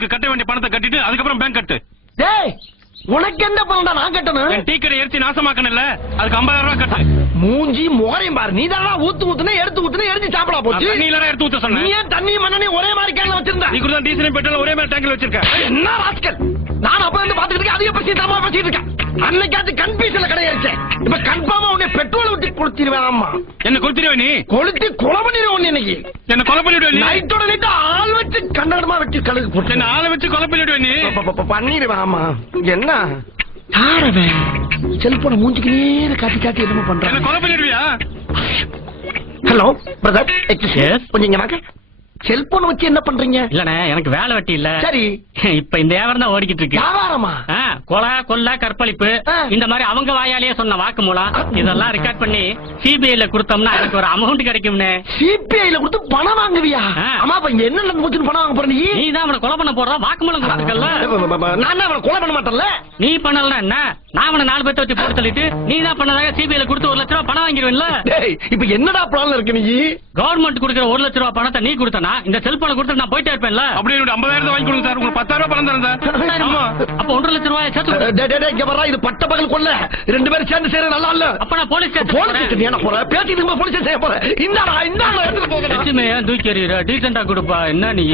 செல்போனுக்கு கட்ட வேண்டிய பணத்தை கட்டிட்டு அதுக்கப்புறம் பேங்க் கட்டு. டேய் உனக்கு எந்த பணம்டா நான் கட்டணும்? டீ கடை எரிச்சு நாசமாக்கணும்ல, அதுக்கு 50,000 ரூபாய் கட்டு. மூஞ்சி முகரையும் பாரு, நீ தானா ஊத்துனா எடுத்து சாப்பிடா போச்சு. நீ இல்ல எடுத்து ஊத்த சொன்ன. நீ ஏன் தண்ணி மண்ணெண்ணெய் ஒரே மாதிரி கேன்ல வச்சிருந்த? நீ கூட டீசல் பெட்ரோல் ஒரே மாதிரி டேங்க்ல வச்சிருக்க. என்ன ராஸ்கல், நான் அப்ப இருந்து பாத்துக்கிட்டு இருக்கேன், அதிக பத்தி தரமா பேசிட்டு இருக்கேன். அன்னைக்காச்சும் கன்ஃபியூஷன்ல கிடையாச்சு, இப்ப கன்ஃபார்மா உன்னை பெட்ரோல் ஊத்தி கொளுத்திடுவேன். ஆமா என்ன கொளுத்திடுவே? நீ கொளுத்தி கொலை பண்ணிடுவேன் உன்னை. இன்னைக்கு என்ன கொலை பண்ணிடுவே? நீ நைட்டோட நைட்டு ஆள் வச்சு கண்ணடமா வச்சு கழுகு போட்டு என்ன ஆளை வச்சு கொலை பண்ணிடுவே? நீ பண்ணிடுவேன். ஆமா என்ன செல்போன மூஞ்சிக்கு நேர காட்டி என்னமோ பண்றேன். என்ன கொலை பண்ணிடுவியா? ஹலோ பிரதர், கொஞ்சம் இங்க வாங்க. செல்போன் வச்சு என்ன பண்றீங்க? இல்லண்ணே, எனக்கு வேலை வெட்டி இல்ல. சரி, இப்ப இந்த வியாபாரம் தான் ஓடிக்கிட்டு இருக்கு. வியாபாரமா? கொலை கொள்ள கற்பழிப்பு இந்த மாதிரி அவங்க வாயாலேயே சொன்ன வாக்கு மூலம் இதெல்லாம் ரெக்கார்ட் பண்ணி சிபிஐல கொடுத்தோம்னா எனக்கு ஒரு அமௌண்ட் கிடைக்கும்னு. சிபிஐல கொடுத்து பணம் வாங்குவியா? ஆமா, இப்ப இங்க என்ன நடந்து பணம் வாங்க போற? நீ தான் அவனை கொலை பண்ண போடுற, வாக்கு மூலம் கொடுத்துருக்கல. நான் அவனை கொலை பண்ண மாட்டேன்ல. நீ பண்ணல என்ன, நான் அவனை 4 பேர்த்த வச்சு போட்டு சொல்லிட்டு நீ தான் பண்ணதாக சிபிஐல கொடுத்து 1 லட்ச ரூபாய் பணம் வாங்கிடுவேன்ல. இப்ப என்னடா பிளான் இருக்கு? நீ கவர்மெண்ட் கொடுக்குற 1 லட்ச ரூபாய் பணத்தை நீ கொடுத்தனா இந்த செல்போனை கொடுத்து நான் போயிட்டே இருப்பேன்ல. அப்படியே 50,000 வாங்கி கொடுங்க சார், உங்களுக்கு 10,000 ரூபாய் பணம் தரேன் சார். ஆமா, அப்ப 1.5 லட்ச ரூபாய் சேர்த்து. இங்க வரா, இது பட்ட பகல் கொள்ள 2 பேரும் சேர்ந்து சேர நல்லா இல்ல. அப்ப நான் போலீஸ் ஸ்டேஷன் போற பேசிட்டு போலீஸ் ஸ்டேஷன் போற. இந்தாடா எடுத்துட்டு போங்க. தூக்கி எறிகிற டீசெண்டா கொடுப்பா. என்ன நீ